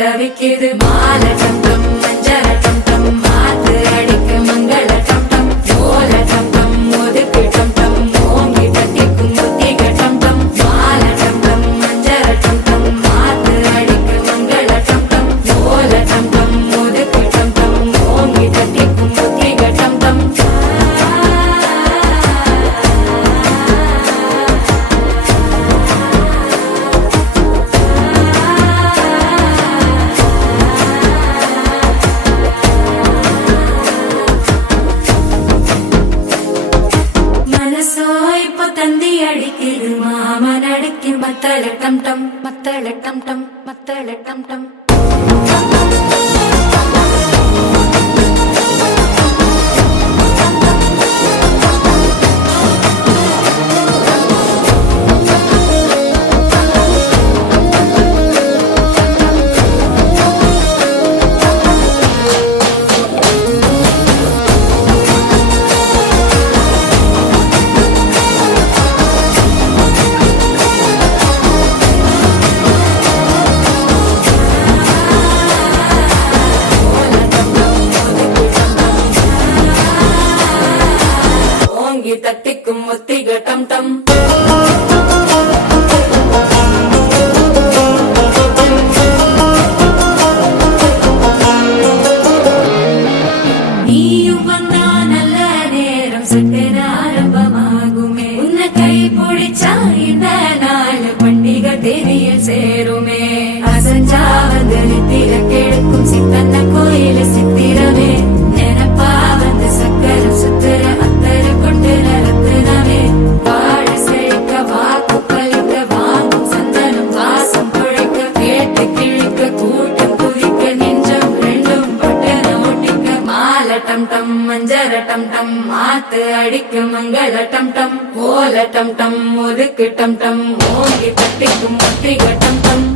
தவிக்குது மால டம் டம் மஞ்சர டம் டம் மாத்து அடிக்க மங்கள டம் டம் ஓல டம் டம் ஒதுக்கு டம் டம் ஓங்கி தட்டிக்கும் முத்திக டம் டம் மால டம் டம் மஞ்சர டம் டம் மாத்து அடிக்க மங்கள டம் டம் ஓல டம் டம் ஒதுக்கு டம் டம் ஓங்கி தட்டிக்கும் முத்திக டம் டம் தந்தி அடிக்குது மாமன் அடிக்கும் மத்தள டம் டம் மத்தள டம் டம் மத்தள டம் டம் தட்டிக்கும் முத்திக டம் டம் நீயும் வந்தா நல்ல நேரம் சட்டென ஆரம்பமாகுமே உன்னை கை பிடிச்சா இந்த நாள் பண்டிகை தேதியில் சேருமே அசஞ்சா வந்து நித்திர கெடுக்கும் சித்தன்ன கோயில சித்திரமே நினைப்பா வந்து சக்கரம் சுத்துற டம் டம் மஞ்சர டம் டம் மாத்து அடிக்க மங்கள டம் டம் ஓல டம் டம் ஒதுக்கு டம் டம் ஓங்கி தட்டிக்கும் முத்திக டம் டம்